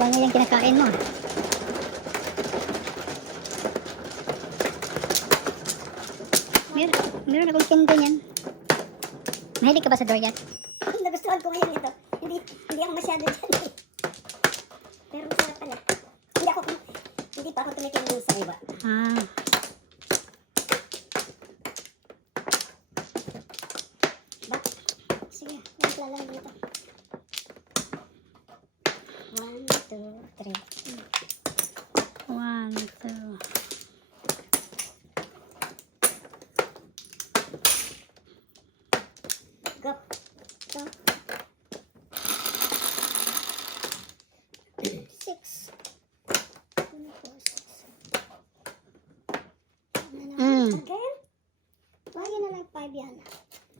Mabango yung kinakain mo. Meron akong kendo niyan. Mahilig ka ba sa durian? Nagustuhan ko ngayon ito. Hindi ako masyado dyan eh. Pero masarap pala. Hindi pa ako tumitingin sa iba. Ah. Ba? Sige, wala lang dito. 1, 2, 3. 1, 2. Go. Go. 6. Again? Lagi na lang 5 yan.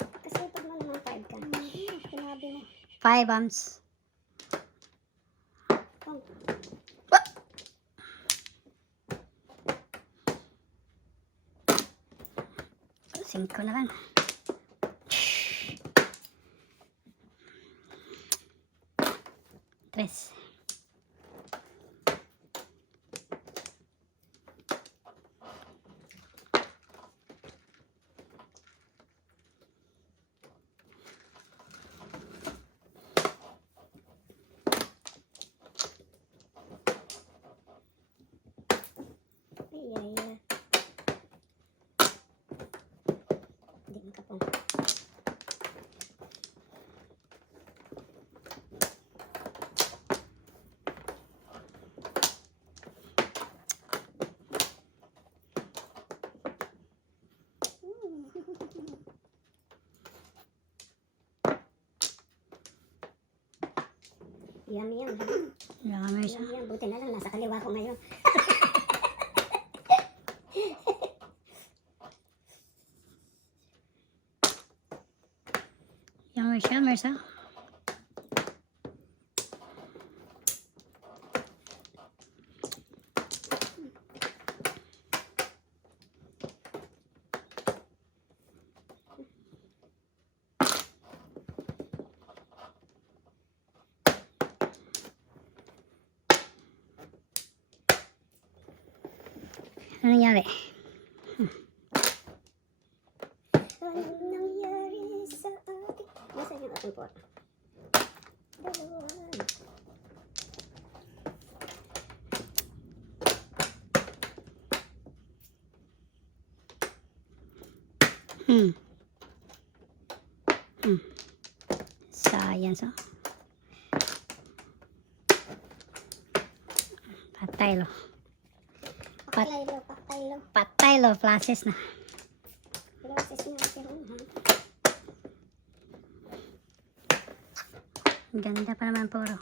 Kasi pag mo naman 5 ka. Sinabi mo. 5 arms. Come. 5 na lang. Tres. Ay. Hindi makapong. Yummy yan. Yummy siya. Yummy yan. Buti na lang. Nasa kaliwa ko ngayon. Yummy siya, Mersa. Ano nangyari? Ano nangyari sa atin? Nasaan yung ating pot? Dalawan. Science, oh. Patay lo. Paklaylo. Patay lo, flashes na. Process nga si Ron, ha? Ganda pa naman puro.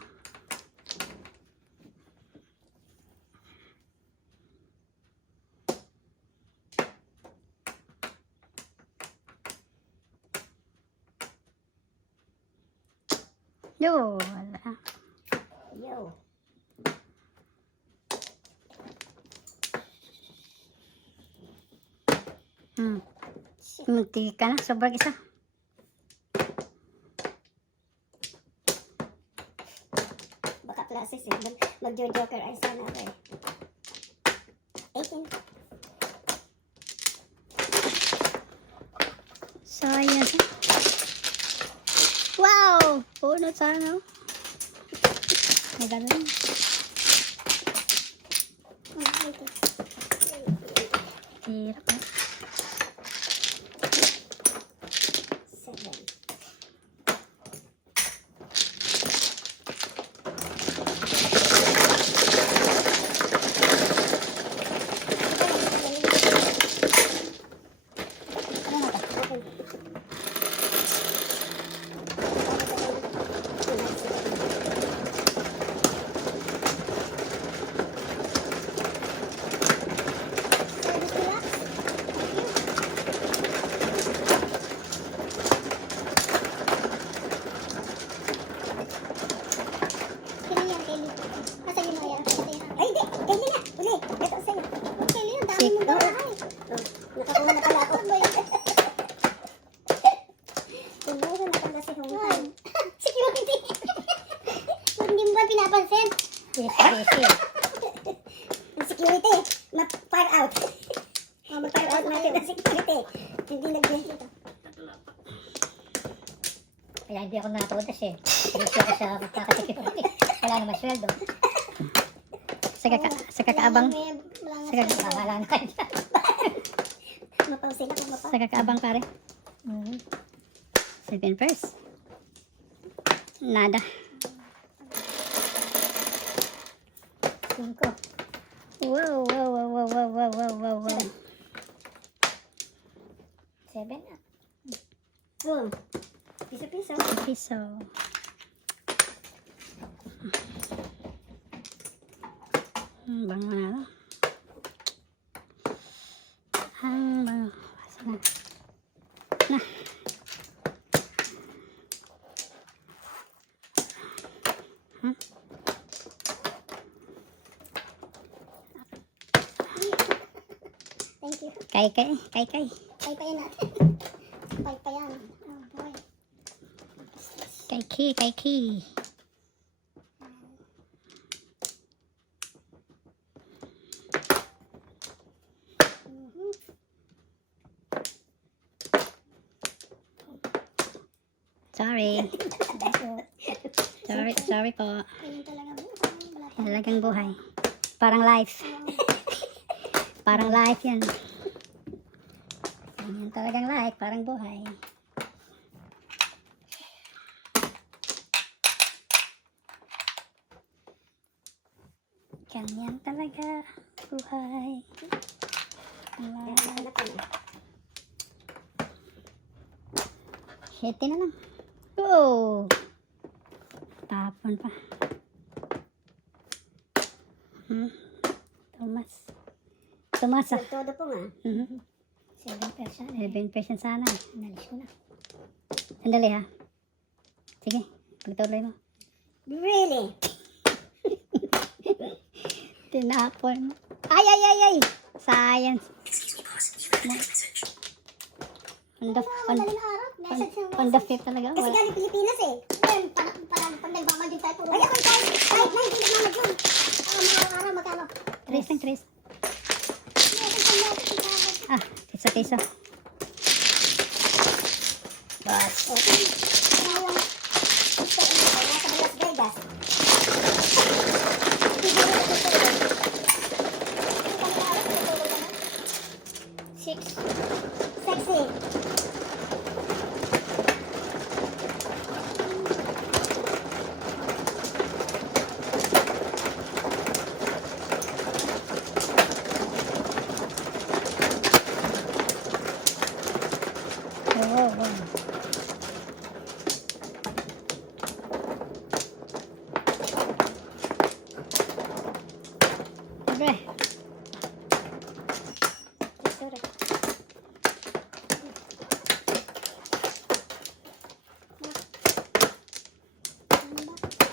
Yo, wala. Yo. Munti ka na, sobrang isa. Baka process eh. Mag-joker ay sana ako eh. 18. Science. Wow! Puno sana. Magaling. Hirap na. 7. Nakakuha na pala ako. Kumuha na pala si Hong Kong. Security. Hindi mo ba pinapansin? Busy. Ang security, ma-fire out. Ma-fire out natin ang security. Hindi nag-bless ito. Kaya hindi ako natudas eh. Busy ako sa magkaka-security. Wala naman sweldo. Sa kakaabang. Sa kakaabang. Mapaw sila kung mapaw. Sa kakaabang pare. 7 first. Nada. 5. Wow. 7 na. Oh, piso-piso. Piso. Bango na ako. Bango. Asa na? Na. Thank you. Kay. Paypayan natin. Paypayan. Oh boy. Kay ki. Sorry. Sorry po. Ganyan talaga. Wala pa. Talagang buhay. Parang life. Parang life yan. Yan talagang life. Parang buhay. Ganyan talaga buhay. Shitty na lang. Oh! Tapon pa. Tumas ah. Todo po nga. 7%. 11% sana. Analis ko na. Sandali ha. Sige. Pagtuloy mo. Really? Tinapon. Ay! Science. On the Madaling araw. Message yung on the fifth talaga. Kasi galing Pilipinas eh. Ngayon, parang pag nagmamagin tayo. Ay, ako tayo. Kahit na hindi nagmamagin. Mga araw magkano. Tres. Ah, tiso. Bas. Okay. Nasa Las Vegas. Sexy. Wow. Libre. Sorry.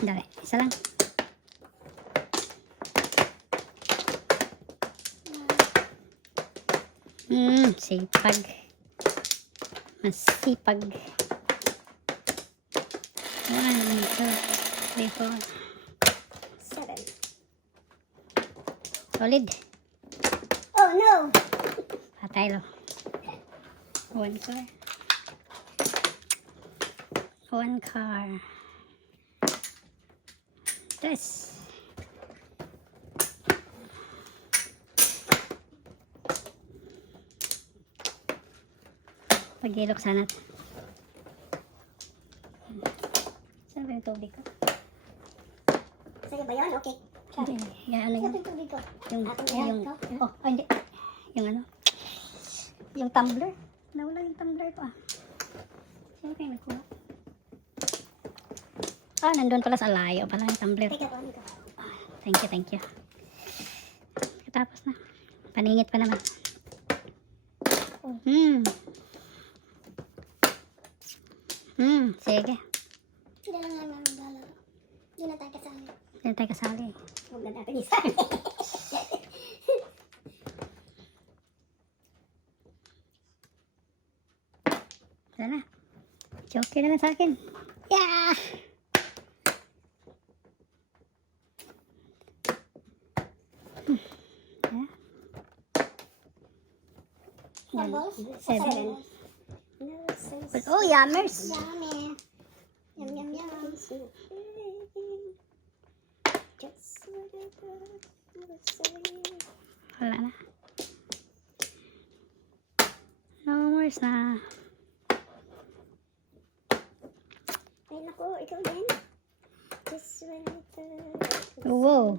Dali, isa lang. Sipag. Masipag. 1, 2, 3, 4. 7. Solid. Oh no! Patay lo. 1 car. 1 car. Tres. Pag-ilok sana. Saan ba yung tubig ko? Sa'yo ba yun? Okay. Hindi. Yan, ano Sa'yo yun? yung tubig ko. Yung, hindi. Yung ano? Yung tumbler. Nawala yung tumbler ko ah. Sino kayo nagkuha? Nandun pala sa layo pala yung tumbler. Teka ko, ano ko? Thank you. Tapos na. Paningit pa naman. Sige. Hindi lang naman maglalaro. Hindi na tayo kasali. Hindi tayo kasali. Huwag na natin isali. Wala na. Joke na lang sa akin. Yeah! Yeah. Four balls? 7. No, six. Oh, yummers. Yummy. Yum, yum, yum. Just whatever you say. Wala na. No more na. Ay, naku, ikaw din. Just whatever. Wow.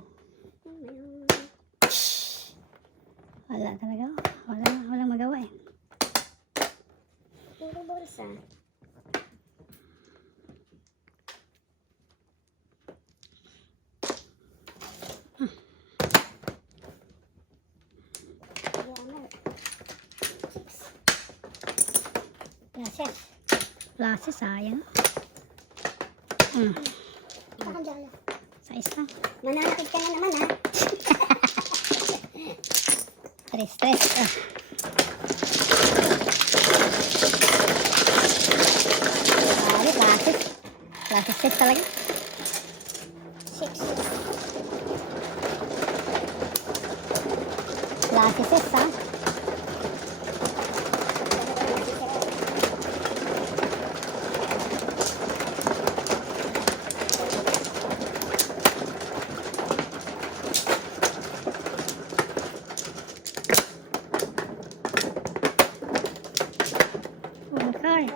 Wala talaga. Walang magawa eh. Puro bulsa. Yummer. Six. Lasis. Lasis, sayang. Pakandala. Sais lang. Mananakit ka na naman, ha? Stress. Lasis. Lasis set talaga. Six. Lasis set, ha? Okay.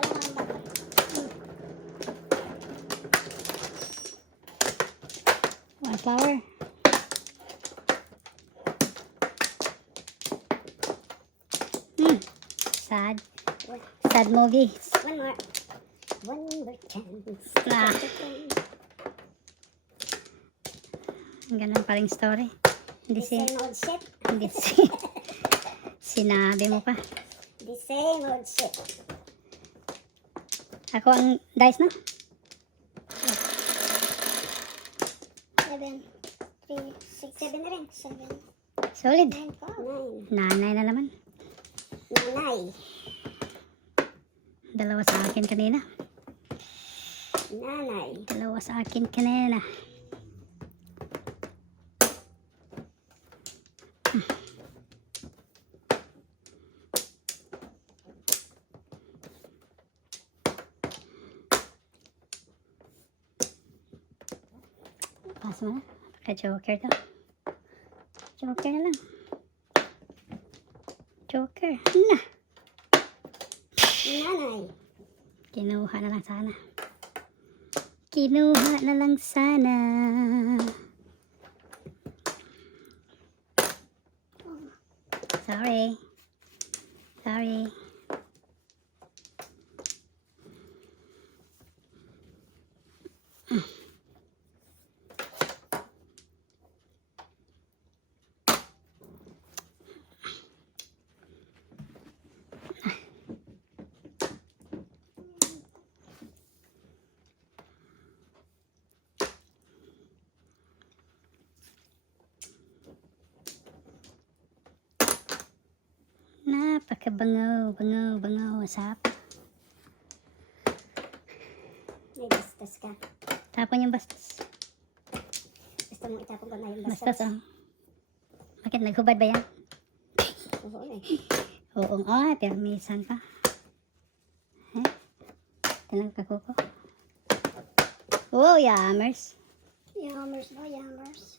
One flower. Sad. Sad movie. One more. One more chance. Ah. Ganun pa rin story. The same old shit. Hindi sinabi mo pa. The same old shit. Ako ang dice na. 7, 3, 6, 7 na rin. 7, Solid. 9, 9. Nanay na naman. Nanay. Dalawa sa akin kanina. Nanay. Dalawa sa akin kanina. Pas mo na. Pagka-joker to. Joker na lang. Joker. Na. Nanay. Kinuha na lang sana. Kinuha na lang sana. Sorry. Sorry. Napakabangaw, sap. May bastos ka. Tapon yung bastos. Gusto mo itapon ko na yung Bastos, bastos. oh. Bakit naghubad ba yan? Oo na eh. Oo, permisan pa. Tinang kakuko. Oh, yummers. Yummers ba? Yummers.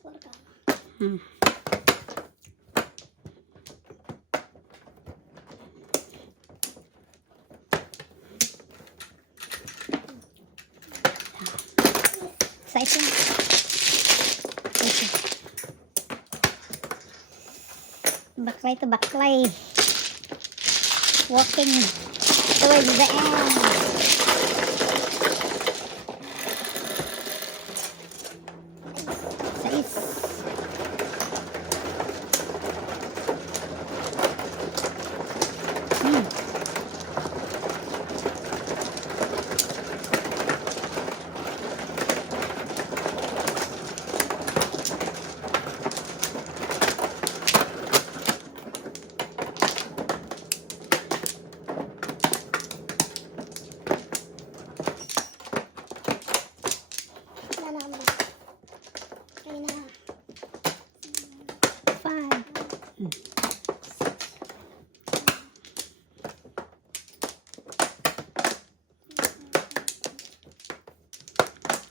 Porka. Size lang. Baklay to baklay. Walking towards the end. Size.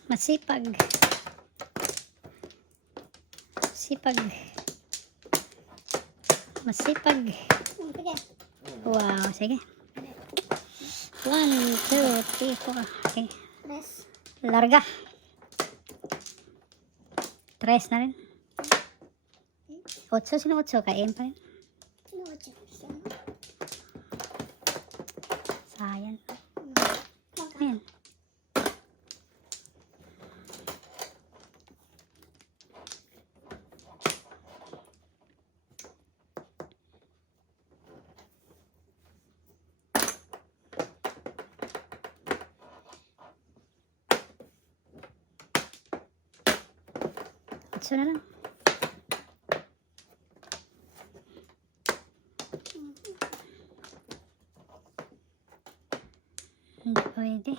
Masipag. Masipag. Masipag. Sige. Wow, sige. 1, 2, 3, 4. Okay. Tres. Larga. 3 na rin. 8, sino 8? Kain pa rin. Sino ocho? Sino? Sayang. Ayan. Otso na lang. Hindi pwede.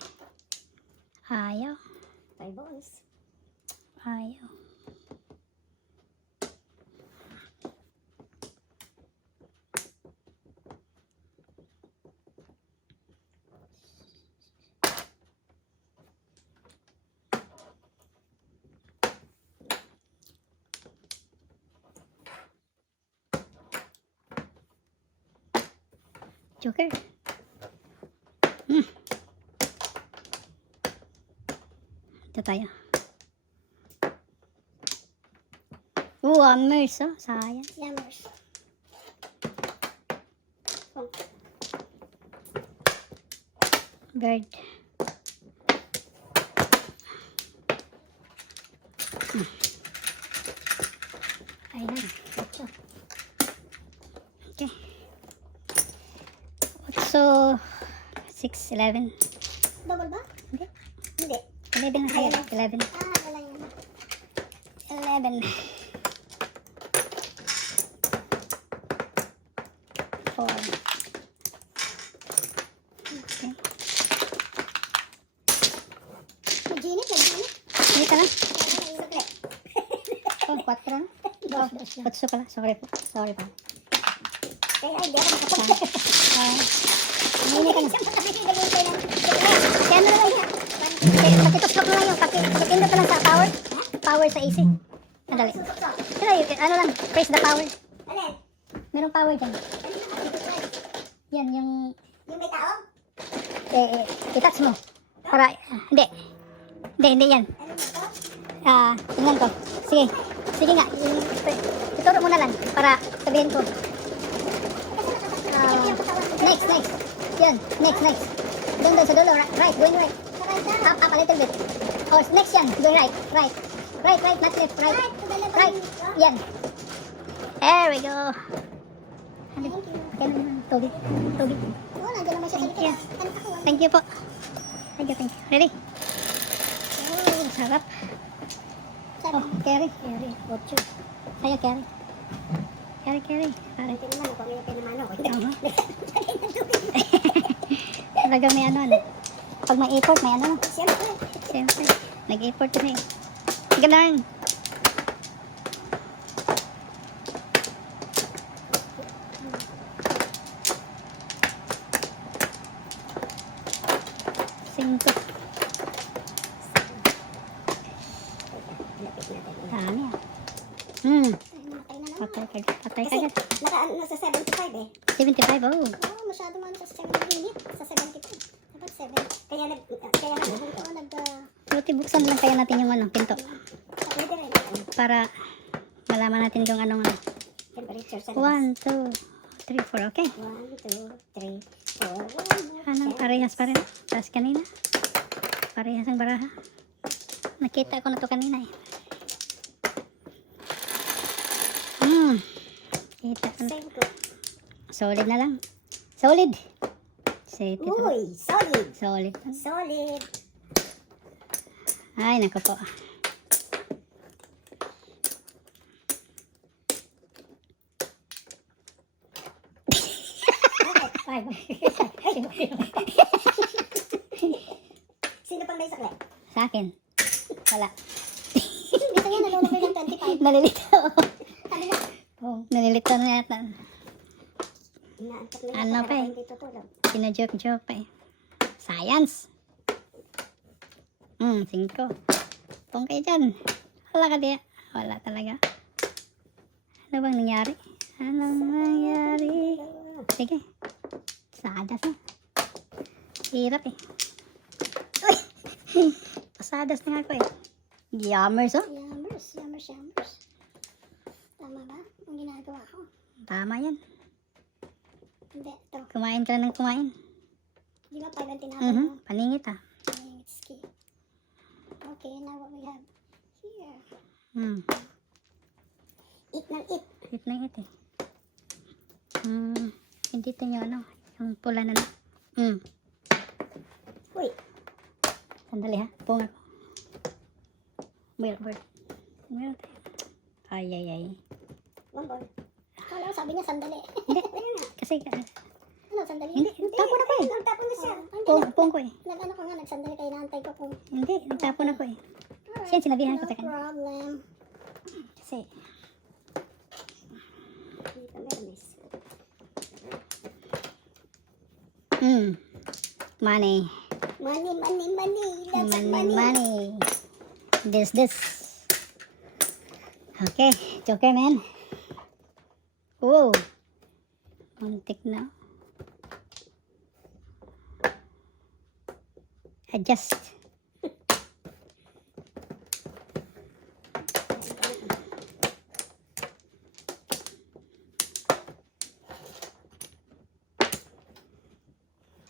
Ayaw. Five balls. Ayaw. Joker. Ito tayo. Hammers, oh. Sayang. Yammers. Oh. Bird. Ayan. Ocho. Okay. So, 6, 11. Double ba? Hindi. Hindi. 11 na sa'yo. 11. Ah, wala yun. 11. 4. Okay. Nag-ginit, nag-ginit. Dito lang. Sakit. Oh, 4 na. Oh, 8 pala. Sorry po. Sorry po. Kaya hindi ako makapag- Hindi ka na. Kaya ano na lang yan? Pakitusok mo lang yung pakipindot pa lang sa power. Power sa AC. Madali. Susok-sok. Pero ano lang, press the power. Alin? Merong power dyan. Alin yung nakikita? Yan, yung Yung may tao? i-touch mo. Para, hindi. Hindi yan. Alin ito? Tingnan ko. Sige. Sige nga. Ituro mo na lang para sabihin ko. Next. Yun. Next. Doon sa dulo. Right. Going right. Up a little bit. Or next yan. Going right. Right, not left. Right. Yan. There we go. Thank you. Okay naman. Tubig. Oo, nandiyan naman siya sa likod. Yeah. Ano ako? Thank you po. Thank you. Ready? Oh, sarap. Oh, carry. Ocho. Sa'yo, carry. Carry. Pare. Hindi naman, kung may pinamano ko. Talagang may ano. Pag may effort, may ano. Siyempre. Siyempre, nag-effort na eh. Sige na rin. Singko. Dami ah. Namatay na naman. Patay Kasi ka. nasa 75 eh. 75, oh. Oo, masyado man sa 70 sa 75. Dapat 7. Kaya Buti buksan lang kaya natin yung ano, pinto. pwede rin. Para malaman natin yung ano nga. Temperature sa 1, 2, 3, 4, okay. 1, 2, 3, 4, 1, Anong parehas pa rin. Tapos kanina. Parehas ang baraha. Nakita ko na to kanina eh. Kita ko na. 5. Solid na lang. Solid. Set ito. Uy, solid. Solid. Solid. Ay, naku po. Sino pang may sakli? Sa akin. Wala. Gusto niya nalulubay ng 25. Nalilito. Sabi na. Oh, nalilito na yata. Inaantok nila. Ano pa eh? Hindi tutulog. Pinajoke-joke pa eh. Science. 5. Pong kayo dyan. Wala ka diya. Wala talaga. Ano bang nangyari? Anong nangyari? Sige. Pasadas na. Hirap eh. Uy! Pasadas na nga ako eh. Yummers oh. Yummers. Tama ba? Ang ginagawa ko? Tama yan. Hindi, ito. Kumain ka na ng kumain. Di ba 5 ang tinapon mo? Paningit ah. It's key. Okay, now what we have here. Eat ng eat. Hit na hit eh. Hindi ito yung ano. Yung pula na na. Uy, Sandali ha. Pung ako. Bird. Meron tayo. Ay. one ball. Kala ko sabi niya sandali. Hindi. Ayun nga. Kasi, Ano, sandali? Hindi, tapon ako eh. Nagtapon na siya. pung ko eh. Nag-ano ko nga, nagsandali kayo, naantay ko kung... Hindi, nagtapon ako eh. Siya sinabihan ko No sa kanya. problem. Kasi, Dito meron is. money. Money. Lots of Money. This. Okay, Joker man. Whoa. Muntik na. Adjust.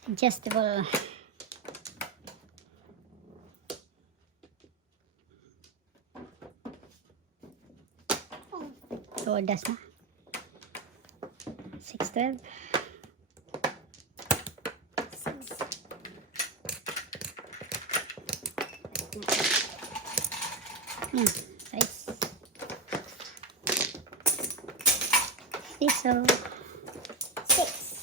Adjustable. Todas na. 612. Size. Piso. 6.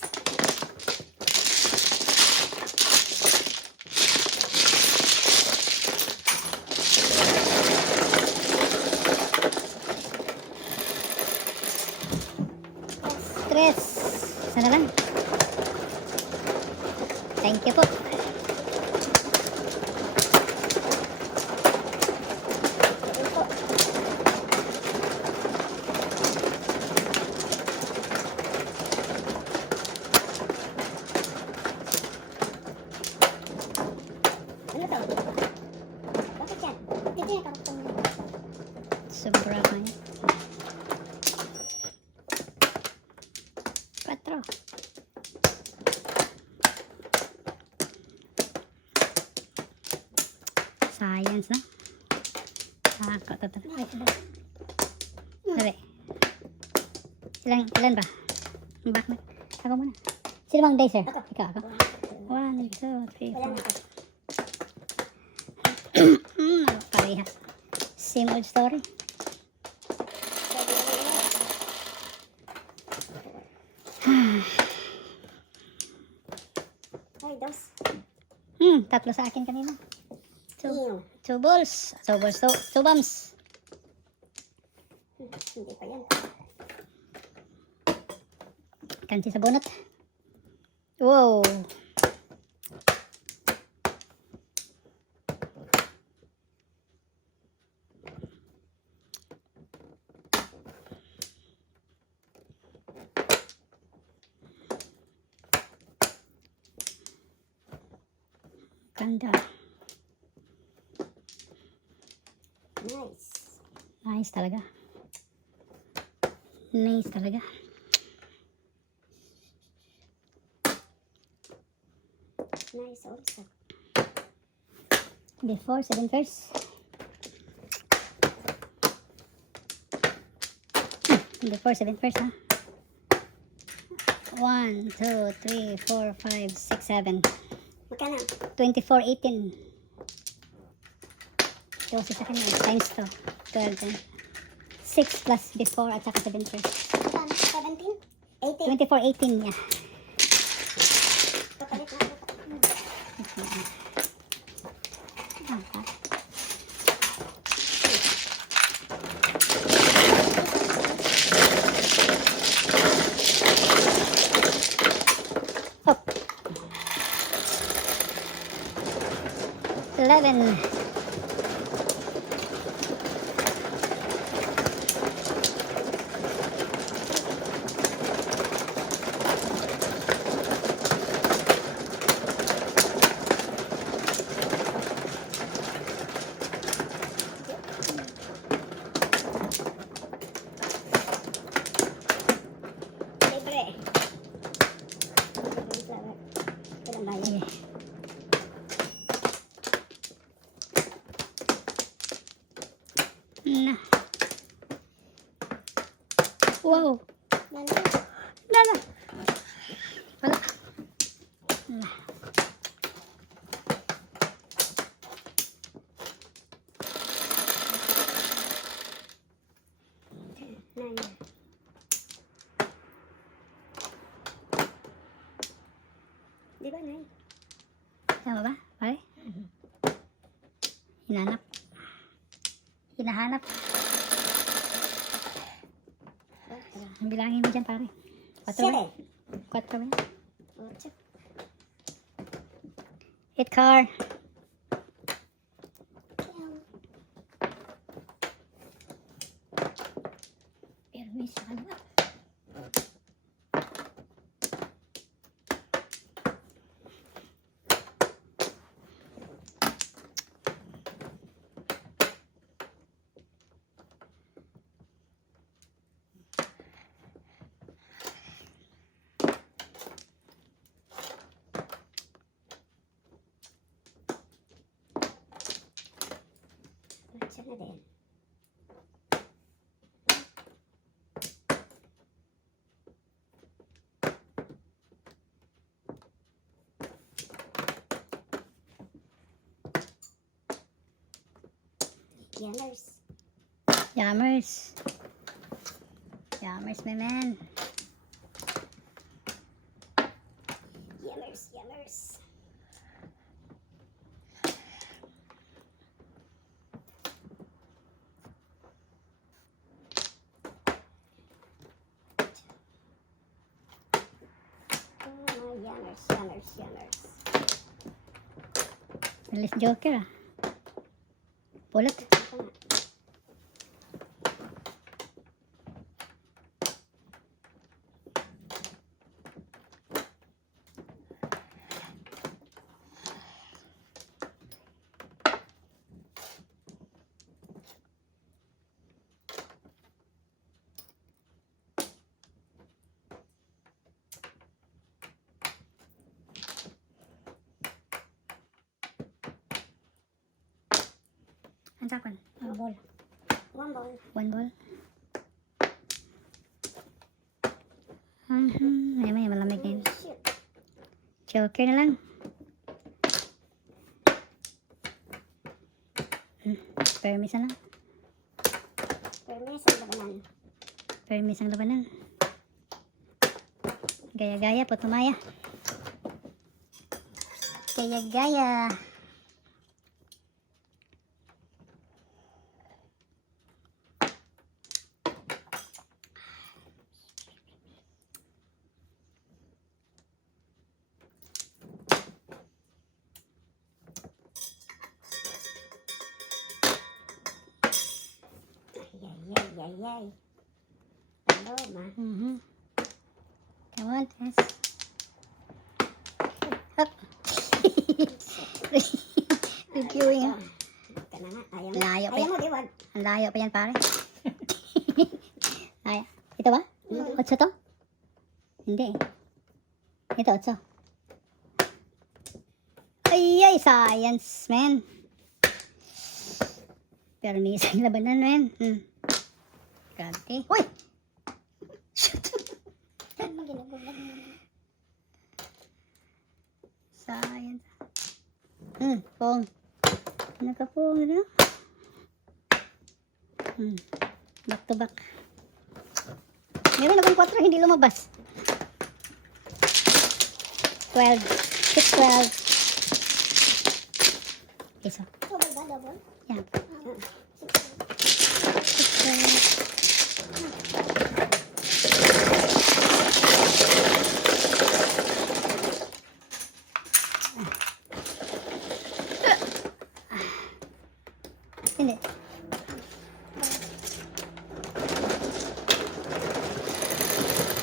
Tres. Sana lang. Thank you po. Ano to? Bakit yan? Dito yung karotong mo. Sobra pa niya. 4. Science na. Ako to. Sabi. Ilan ba? Back na. Ako muna. Sino bang day, sir? Ako. Ikaw, ako. 1, 2, 3, Wala na 4. to. Parehas. Same old story. Ay, dos. Tatlo sa akin kanina. Ew. 2 balls. 2 balls. 2 bumps. Hindi pa yan. Kansi sa bunot. Wow. Ganda. Nice. Nice talaga. Nice talaga. Nice also. Before 7 first. Before 7 first, ha? 1, 2, 3, 4, 5, 6, 7. Magkano? 24, 18. 12 sa kanya. Times to. 12. 6 plus before at saka 7 first. Magkano? 17? 18? 24, 18 niya. Papalit na ako. Up. 11. Na. Wow. Lalo. Lala. Wala. Na. Nine. Di ba, Nay? Tama ba? Pare? Hinanap. Hinahanap. Ang bilangin mo dyan, pare. 4 ba? 4 ba yan? Ocho. 8 car. Permis ano ba? Ocho na din. Yammers. Yammers. Yammers, my man. Yammers, yammers. Oh, yammers, yammers, yammers. Alis Joker ah. Pulot. Ito nga. Ang sakon. Ang ball. One ball. 1 ball. May malamig na yun. Shoot. Joker na lang. Permis na lang. Permis ang labanan. Permis ang labanan. Gaya-gaya po tumaya. Gaya-gaya. Yay. Paloma. Come on, Tess. Up. Reviewing ah. Ito na nga. Ayaw mo. Layo pa Ayaw yan. mo, Diwad. Ang layo pa yan, pare. Ay, ito ba? 8 to? Hindi. Ito, 8. Ay, science, man. Pero ni isang labanan, man. Grabe. Uy! Shoot! Ano ginagawa mo? Science. Pong. Nakapong, ano? Back to back. Meron akong 4 hindi lumabas. 12. 6, 12. Okay, so. Double ba? Double? Yan. 6. 12. Hindi.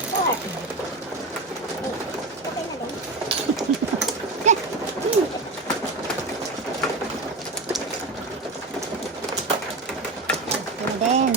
Four. Okay na din. And then,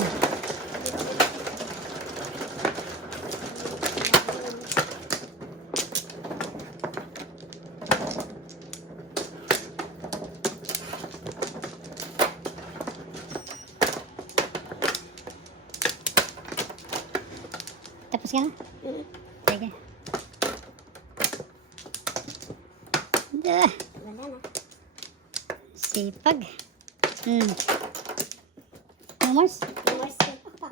Tapos ka na? Mm. Sige. Ah, Wala na. sipag. No more? Yung more straight. Ako pa.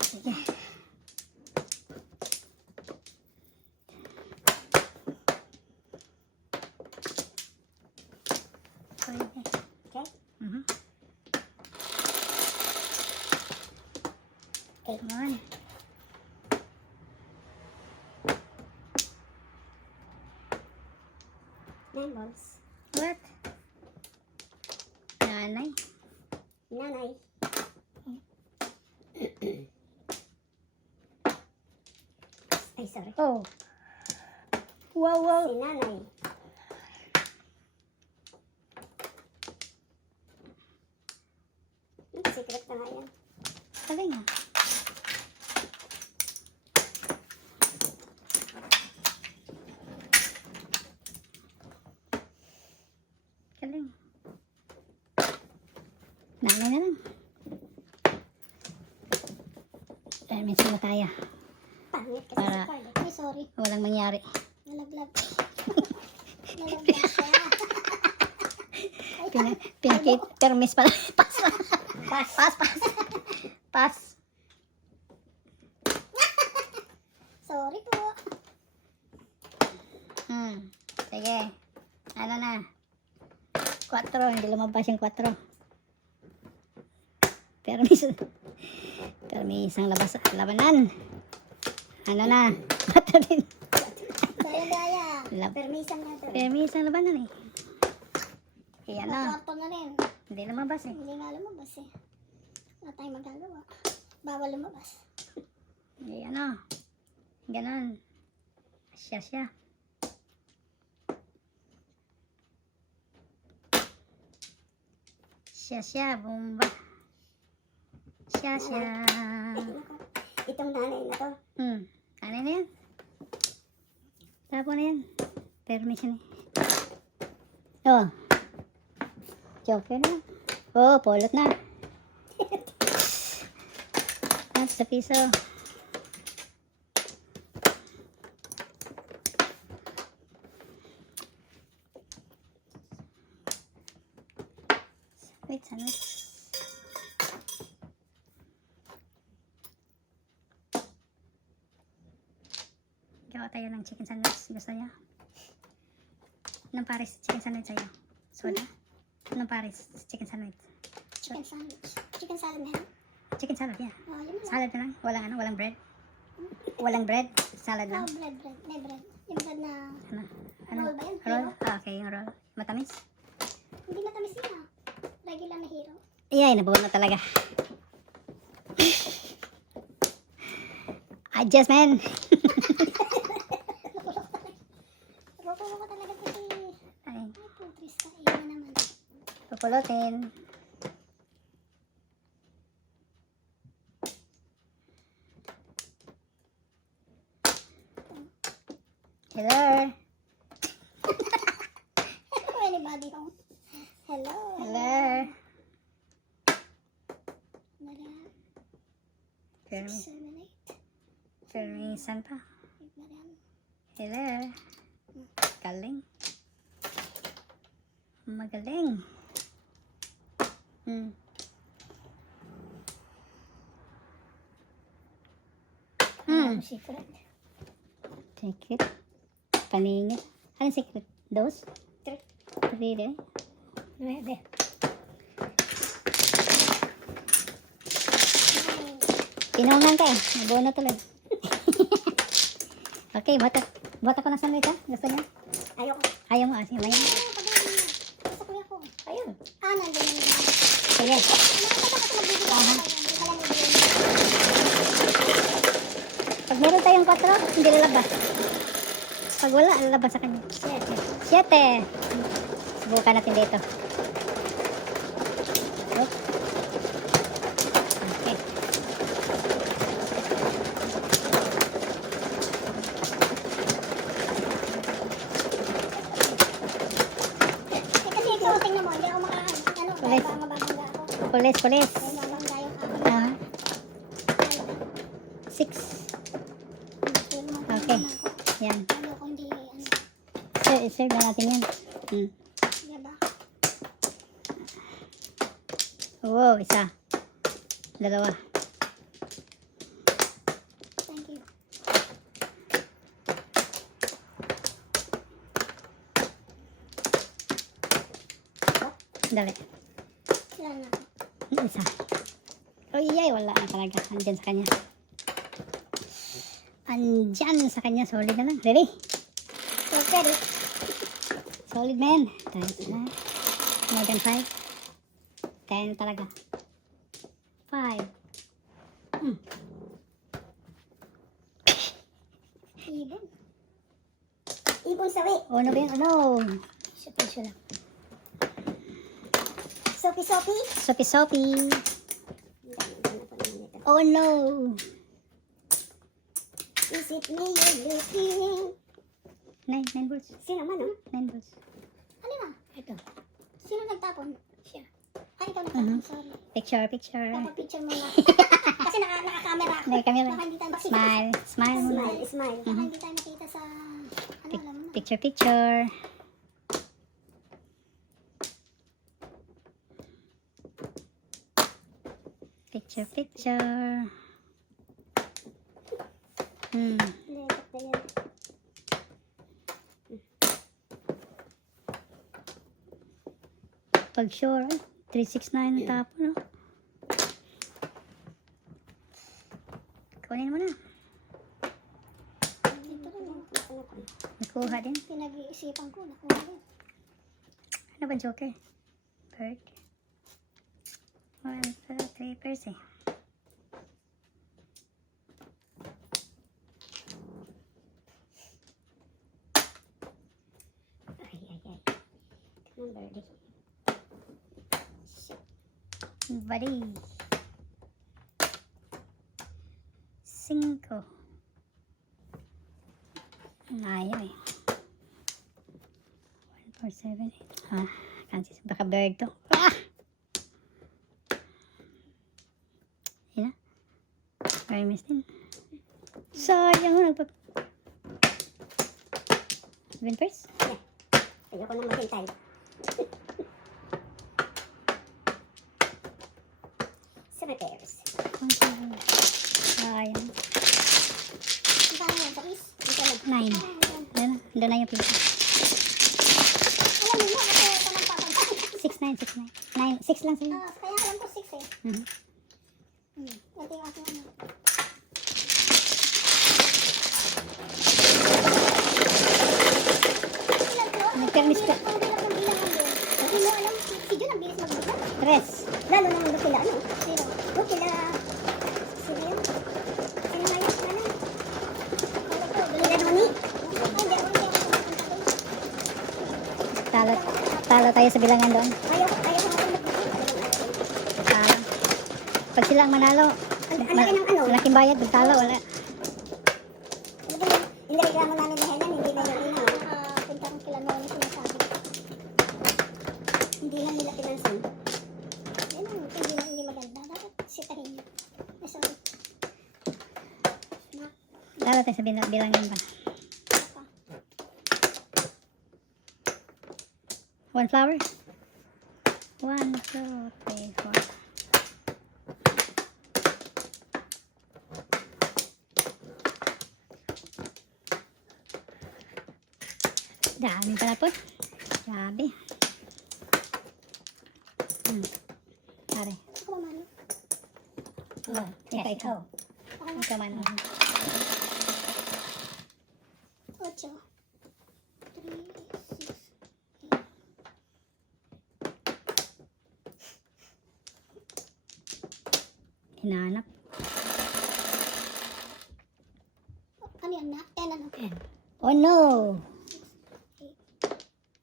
Sige. Sige. Okay? Mhm. Okay. Come on. Nine balls. Work. Nanay. Nanay. Ay, sorry. Oh. Wow, wow. Si nanay. Secret na nga yan. Galing ah. Galing. Nanay na lang. Minsan na tayo. Pangit kasi Para- si Carl. Ay, sorry. Walang mangyari. Nalaglag. Nalaglag siya. Pinakit. Permis pala. Pass. Pass. Pass. Pass. Pass. Sorry po. Sige. Ano na? 4. Hindi lumabas yung 4. Permis. Permisang labas. Labanan. Ano na? 4 din. Daya-daya. Lab- Permisan na ito. Permisang labanan eh. Kaya na. Kwarto na rin. Hindi lumabas eh. Hindi nga lumabas eh. Wala tayong magagawa. Bawal lumabas. Hindi ano. Ganon. Siya. Siya. Bomba. Siya. Ay, nako. Itong nanay na to. Ano na yan? Tapo na yan. Permission eh. Oh. Joker na. Oh, polot na. At sa piso. Wait, sandwich. Gawa tayo ng chicken sandwich. Gusto niya? Anong Paris chicken sandwich sa'yo? Soda? Anong Paris chicken sandwich? Chicken sandwich. Chicken salad na yan. Chicken salad, yeah. Oh, yun na. Salad na lang. Walang bread. Walang bread. Salad Oh, lang. bread. May bread. Yung bread na Ano? roll ba yun? Roll? Hero? Ah, okay, yung roll. Matamis? Hindi matamis yun ah. Regular na hero. Ay, nabuo na talaga. Adjustment. Roko ko talaga kasi. Ay, Ay, putris ka. Iyan na naman. pupulutin. Hello. Hello, anybody home? Hello. Hello. Madam. Permi 7, 8. permisan pa. Madam. Hello. Galing. Magaling. Secret. Secret. Paningit. Anong secret? Dos? 3. 3 din? 9. Pinungan ka eh. Nabuo na tuloy. Okay, bota ko ng sandwich ha? Gusto niya? Ayoko. Ayaw mo kasi may. Sa kuya ko. Ayun. Ah, nandun yun. Sige. Aha. Pag meron tayong 4, hindi lalabas. Pag wala, lalabas sa kanya. 7. Subukan natin dito. Oh. Okay. Kasi ikaw, tingnan mo, hindi ako ano, Pulis. baka mababangga ako. Pulis. Kaya mababangga yung Serve na natin yan. Diba? Wow, isa. Dalawa. Thank you. Dali. Wala na ako. Isa. Oh, yay, wala na talaga. Andyan sa kanya. Andyan sa kanya. Solid na lang. Ready? So, ready? Solid, man. Times na. More than 5. 10 talaga. 5. Ibon. Ibon sawi. Oh, no, Ben. Oh, no. Iso lang. Sopi-sopi. Sopi-sopi. Oh, no. Is it me you're looking? 9 balls. Sino man, oh? 9 balls. Ano na? Ito. Sino nagtapon? Siya. Ay, ikaw nagtapon. Sorry. Picture. Dapat picture mo nga. Kasi naka-camera ako. Naka-camera. Baka hindi tayo makita. Smile. Smile muna. Smile. Baka hindi tayo makita sa... Ano, alam mo na. Picture. Picture. Lekot na yan. Pag sure, 369 na tapo, no? Kunin mo na. Ito rin, oh. Nakuha din. Pinag-iisipan ko. Nakuha rin. Ano ba, Joker? Bird. 1, 2, 3 pairs eh. Ang birdie. Buddy. 5. Ayaw eh. 1, 4, 7, 8. Kansis. Baka bird to. Yan na. Very miss din. Sayang mo. 7 pairs? Ayoko nang maghintay. Seven pairs. Sayang. Ang dami yan, Paris. Ito lang. 9. Doon na yung pizza. Alam mo, kasi ito lang papantay. 6, 9. 6 lang sa'yo. Kaya alam ko 6 eh. Ito yung aking ano. Nagpermis ka. Ang bilang ng bilangan doon. Hindi mo alam, si Jun ang bilis magbilang. 3. Lalo na nung sila, ano? Sino? Doon sila, sino yun? Sino nga yun? Ano? Sila Noni. Ay, hindi ako Talo tayo sa bilangan doon. Ayaw ko magbilang. Pag sila ang manalo, Ang laki ng ano? malaking bayad. Pag talo, wala. Hindi reklamo namin ni Helen, hindi na yun na. Punta kong kila Noni sinasabi. Hindi lang nila pinansin. Yan ang hindi maganda. Dapat sitahin niyo. Ay, sorry. Talo tayo sa bilangan pa. 1 flower. 1, 2, 3, 4. Dami pala po. Grabe. Pare. Ako mamano. Oh, ikaw. Ikaw man. 8. 3, 6. Hinanap. Ano yan na? 10 ano? Oh no!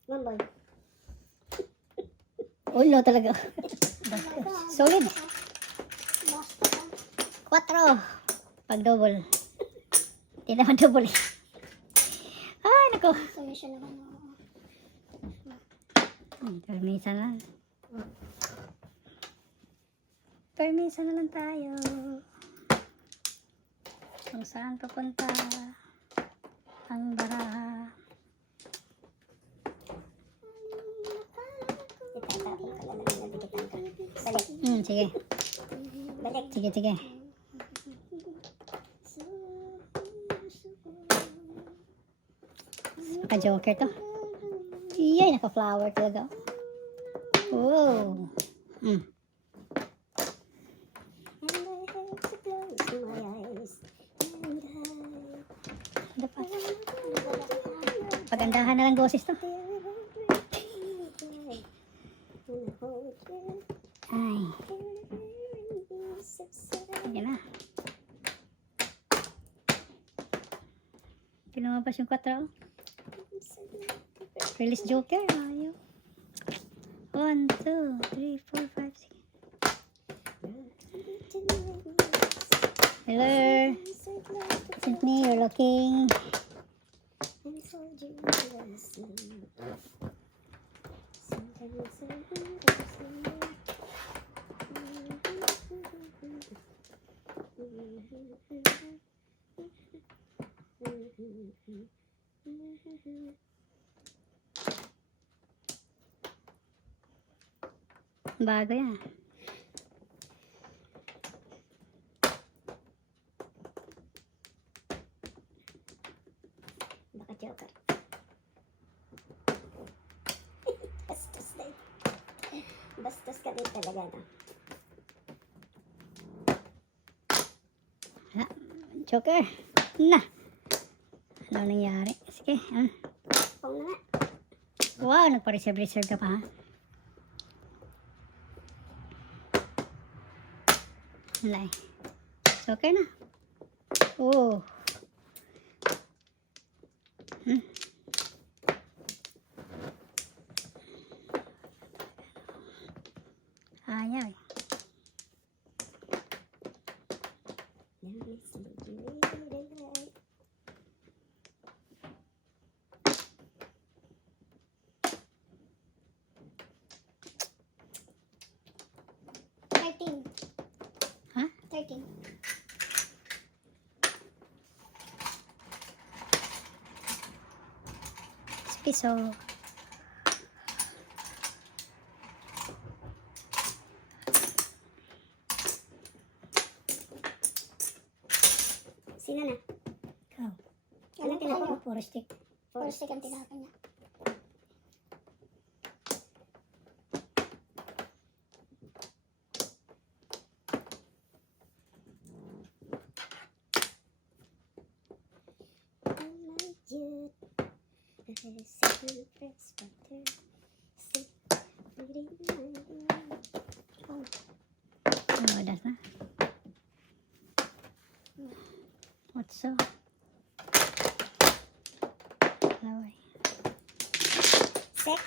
Mambol. Oh no talaga. Solid. 4. Pag double. Hindi naman double eh. Ay, nako. Solution naman. Permisa na. Permisa na lang tayo. Kung saan papunta ang baraha. balik. Sige. Balik. Sige, sige. Naka-joker to. Yay, naka-flower talaga. Wow. And I have to close my eyes. And Ano pa? Pagandahan na lang boses to. Ay, yan na. Pinumabas yung 4. Release joker. Ayaw. 1, 2, 3, 4, 5, 6. Hello. Isn't me you're looking? Bago yan. Baka joker. Bastos na yun. Bastos ka din talaga, no? Joker. Na. Ano nangyari? Sige. Pong na nga. Wow, nagpa-reserve ka pa ha? Wala eh. Joker na. Oh. Ayaw eh. Ha? 13. Piso. Sino na? Ikaw. Ano tinapon? Puro stick. First, second tinapon niya. Oh, that's na. What's so? Laway. 6.